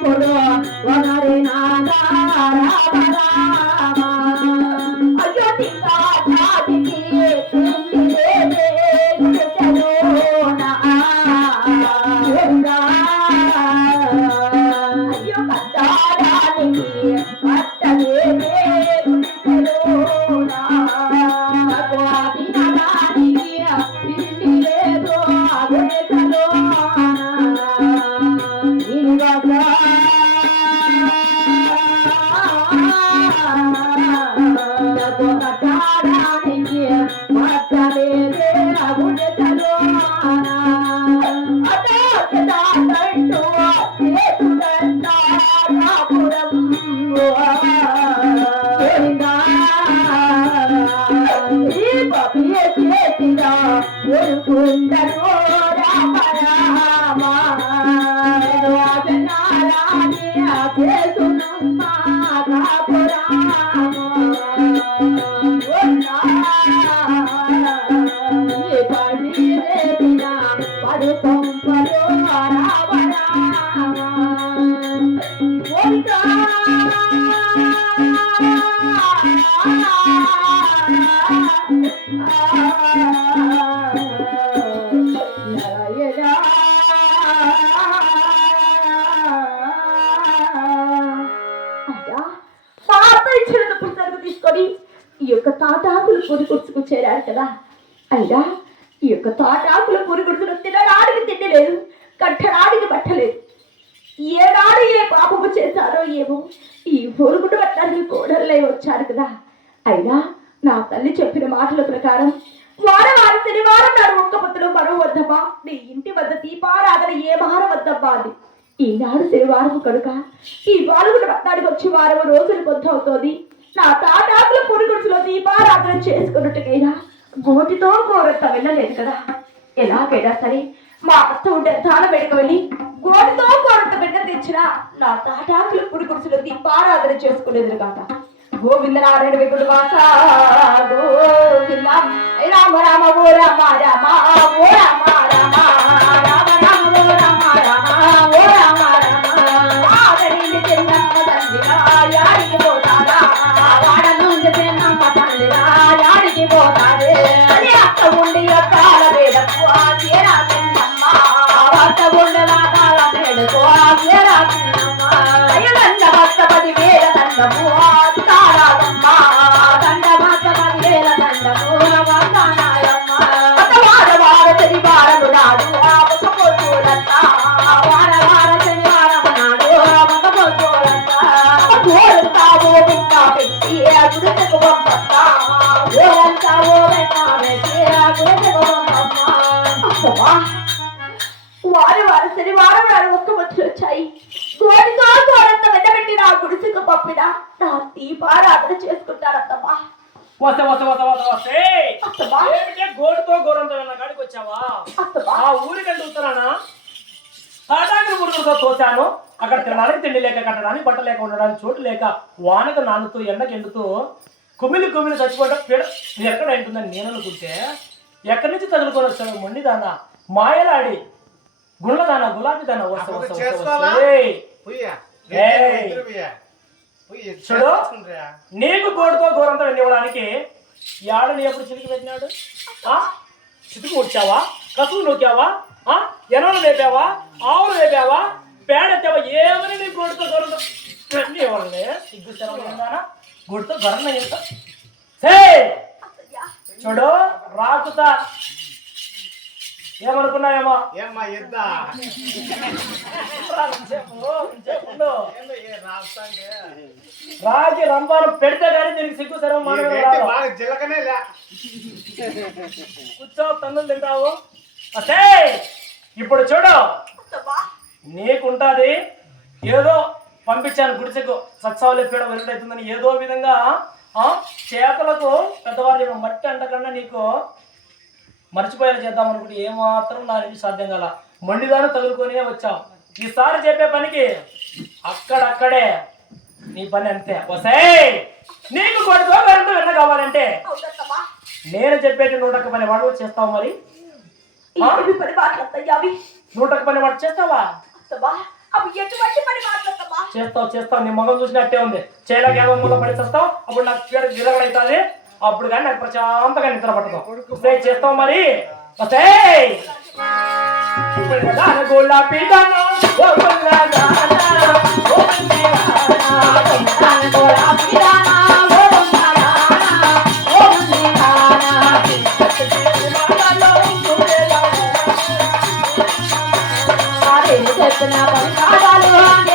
ಕೊಡೋ ಒನರಿ ನಾದ ರಾಮದ பாப்பியே பேசினா ஒரு குந்தன் యొక్క తాటాకులు పొడి చేరారు కదా. అయినా ఈ యొక్క తాటాకుల పొడి తినడానికి తిండలేదు కట్టడానికి పట్టలేదు. ఏనాడు ఏ పాపము చేశారో ఏమో ఈ పొరుగుడు పట్టడానికి కోడళ్ళే వచ్చారు కదా. అయినా నా తల్లి చెప్పిన మాటల ప్రకారం వారం వారి శనివారం నాడు ఒక్క పొత్తులు మరో వద్దమ్మా నీ ఇంటి వద్ద దీపారాధన ఏ వారం వద్దమ్మా అది ఈనాడు శనివారం కనుక ఈ బాలుగుడు పట్టడానికి వచ్చి వారం రోజులు పొద్దు నా తాటాకుల పొరుగుడులో దీపారాధన చేసుకున్నట్టుకైనా గోటితో కోరంత వెళ్ళలేదు కదా. ఎలాగైనా సరే మా అత్త ఉండే దాన వెనుక వెళ్ళి గోటితో కోరంత బిడ్డ తెచ్చిన నా తాటాకుల పురుగుడుసులో దీపారాధన చేసుకునేది కాక. గోవింద నారాయణ వెంకుడు వాస గోవింద రామ రామ ఓ రామ రామ ఓ రామ రామ రామ రామ ఓ రామ రామ పంపమ్మా వారి వారి శనివారం నాడు ఒక్క ముచ్చులు వచ్చాయి గోడితో గోడంత వెంటబెట్టి నా గుడిసెకు పంపిన నా దీపారాధన చేసుకుంటారత్తమ్మా. వస్తే వస్తే వస్తే వస్తే వస్తే. ఏమిటే గోడుతో గోరంతో ఉన్న కాడికి వచ్చావా? ఆ ఊరికంటే వస్తున్నానా తాటాకులు మురుగుతో తోచాను అక్కడ తినడానికి తిండి లేక కట్టడానికి బట్ట లేక ఉండడానికి చోటు లేక వానకు నానుతూ ఎండకు ఎండుతూ కుమిలి కుమిలి చచ్చిపోతే పీడ ఎక్కడ ఉంటుందని నేను అనుకుంటే ఎక్కడి నుంచి తగులుకొని వచ్చాను మొండి దానా. మాయలాడి. గుళ్ళ దానా గులాబీ దానా చూడు. నీకు గోడుతో గోరంతో ఇవ్వడానికి యాడని ఎప్పుడు చితికి పెట్టినాడు? ఆ? చితికి ఉడ్చావా కసువు నొక్కావా? ఆ? ఎనలు వేపావా ఆవులు వేపావా పేడెత్తావా? ఏమని నీ గోడుతో గోరంతో? అన్నీ ఇవ్వాలనే సిగ్గు గోడుతో ఎంత సే చూడు రాకుతా. ఏమనుకున్నాయేమో ఏమ్మా ఎద్దా రా, ఇంసేపు, ఇంసేపు ఉండు. ఏందో ఏ రాస్తాంటే రాకి రంపాలు పెడితే కానీ దీనికి సిగ్గు బాగా జిలకనే లే. కూర్చో తన్నులు తింటావు. అసే ఇప్పుడు చూడు. నీకుంటాది ఏదో పంపించాను గుడిసెకు. సత్సావులు ఎప్పడం వెలుగుతుందని ఏదో విధంగా ఆ? చేపలకు పెద్దవారు మట్టి అంటకుండా నీకు మర్చిపోయేలా చేద్దాం అనుకుంటే ఏమాత్రం నా నుంచి సాధ్యం కాల. మండిదాను తగులుకొనే వచ్చాం. ఈసారి చెప్పే పనికి అక్కడక్కడే నీ పని అంతే. వసే నీకు కొడుకో గంట వెన్న కావాలంటే నేను చెప్పేటి నూటొక్క పని వాడు చేస్తావు మరి? నూటొక్క పని వాడు చేస్తావా? చేస్తావు చేస్తావు. నీ మగం చూసినట్టే ఉంది. చేయలేక ఏమో మూల పడి చేస్తావు అప్పుడు నాకు పేరు గిరగడవుతుంది అప్పుడు కానీ నాకు ప్రశాంతంగా నిద్ర వస్తే చేస్తావు మరి. వస్తే. గులాబీ Kenapa?